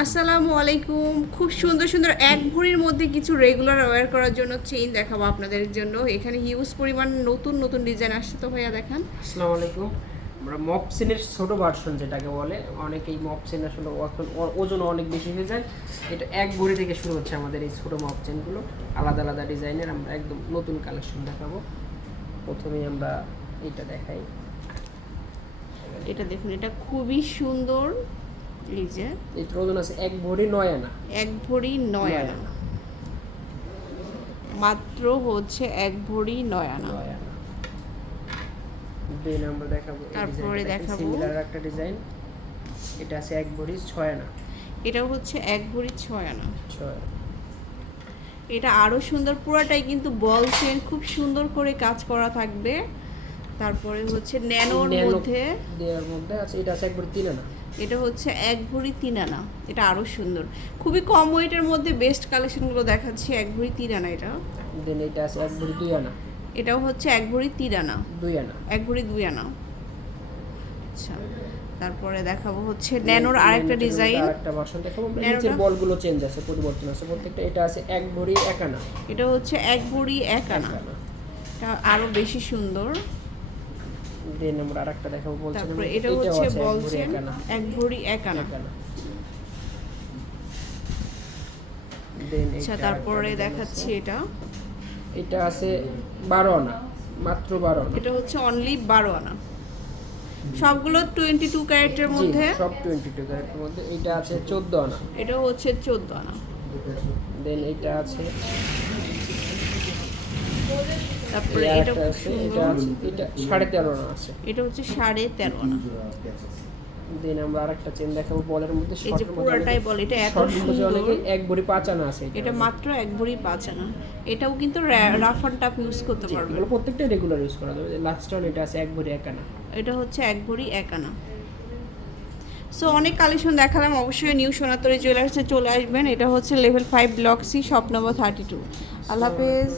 আসসালামু আলাইকুম। খুব সুন্দর সুন্দর এক ভরির মধ্যে কিছু রেগুলার ওয়্যার করার জন্য চেইন দেখাবো আপনাদের জন্য। এখানে হিউজ পরিমাণ নতুন নতুন ডিজাইন আসছে তো ভাইয়া দেখান। আসসালামু আলাইকুম। আমরা মপসিনের ছোট ভার্সন যেটাকে বলে অনেকেই মপসিন আসলে ওজন অনেক বেশি হয়ে যায়। এটা এক ভরি থেকে শুরু হচ্ছে আমাদের এই ছোট মপসিনগুলো আলাদা আলাদা ডিজাইনের আমরা একদম নতুন কালেকশন দেখাবো। প্রথমেই আমরা এটা দেখাই। এটা দেখুন এটা খুবই সুন্দর। যে। এটার ওজন আছে এক ভরি নয় আনা। এক ভরি নয় আনা। মাত্র হচ্ছে এক ভরি নয় আনা। দেন আমরা দেখাবো তারপরে দেখাবো। সিমিলার একটা ডিজাইন। এটা আছে এক ভরি ছয় আনা। এটা হচ্ছে এক ভরি ছয় আনা। ছয়। এটা আরও সুন্দর পুরাটাই কিন্তু বল চেন খুব সুন্দর করে কাজ করা থাকবে। তারপরে হচ্ছে ন্যানোর মধ্যে দেওয়ার মধ্যে আছে এটা আছে এক ভরি তিন আনা। এটা হচ্ছে এক ভরি তিন আনা এটা আরও সুন্দর। খুবই কম ওয়েটের মধ্যে বেস্ট কালেকশনগুলো দেখাচ্ছি এক ভরি তিন আনা এটা। দেন এটা আছে এক ভরি দুই আনা। এটাও হচ্ছে এক ভরি তিন আনা। দুই আনা। এক ভরি দুই আনা। আচ্ছা তারপরে দেখাবো হচ্ছে ন্যানোর আরেকটা ডিজাইন আরেকটা ভার্সন দেখাবো। নিচের বলগুলো চেঞ্জ আছে পরিবর্তন আছে প্রত্যেকটা এটা আছে এক ভরি এক আনা। এটা হচ্ছে এক ভরি এক আনা। আরও বেশি সুন্দর। দেন আমরা আরেকটা দেখাবো বলছিলাম তারপরে এটা এটাও হচ্ছে বলছেন এক ভরি এক আনা আচ্ছা তারপরে দেখাচ্ছি এটা। এটা আছে বারো আনা মাত্র বারো আনা। এটা হচ্ছে অনলি বারো আনা। সবগুলো টোয়েন্টি টু ক্যারেটের মধ্যে? সব টোয়েন্টি টু ক্যারেটের মধ্যে। এটা আছে চোদ্দ আনা। এটা হচ্ছে চোদ্দ আনা। দেন এটা আছে তারপরে এটা খুব এটা সুন্দর। এটা সাড়ে তেরো আনা আছে। এটা হচ্ছে সাড়ে তেরো আনা দেন আমরা আরেকটা চেন দেখাবো বলের মধ্যে এই যে পুরাটাই বলে এটা এত সুন্দর। এক ভরি পাঁচ আনা আছে এটা মাত্র এক ভরি পাঁচ আনা। এটাও কিন্তু রাফ অ্যান্ড টাফ ইউজ করতে পারবে। প্রত্যেকটা রেগুলার ইউজ করা যাবে। লাস্ট ওয়ান এটা আছে এক ভরি এক আনা। এটা হচ্ছে এক ভরি এক আনা। সো অনেক কালেকশন দেখালাম। অবশ্যই নিউ সোনাতরি জুয়েলার্সে চলে আসবেন। এটা হচ্ছে level five block C shop number thirty two আল্লাহ হাফেজ।